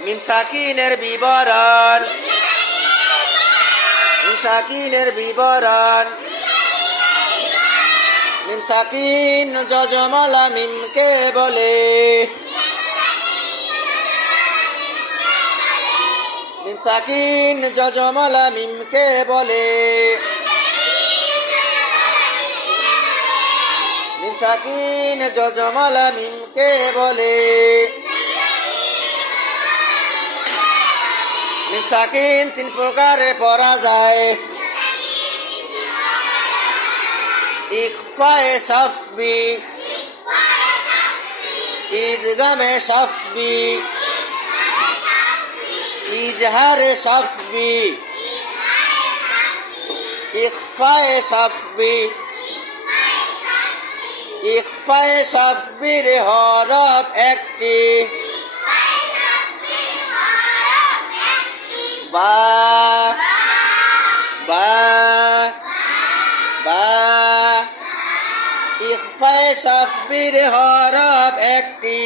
মিম সাকিনের বিবরণ মিম সাকিনের বিবরণ মিম সাকিন যজমলা মিমকে বলে মিম সাকিন যজমলা মিমকে বলে মিম সাকিন যজমলা মিমকে বলে মিম সাকিন তিন প্রকারে পড়া যায় ইখফায়ে সাফবি ইদগামে সাফবি ইজহারে সাফবি ইখফায়ে সাফবি ইখফায়ে সাফবির হরফ একটি বা বা বা ইখফায়ে সাফবির হরফ একটি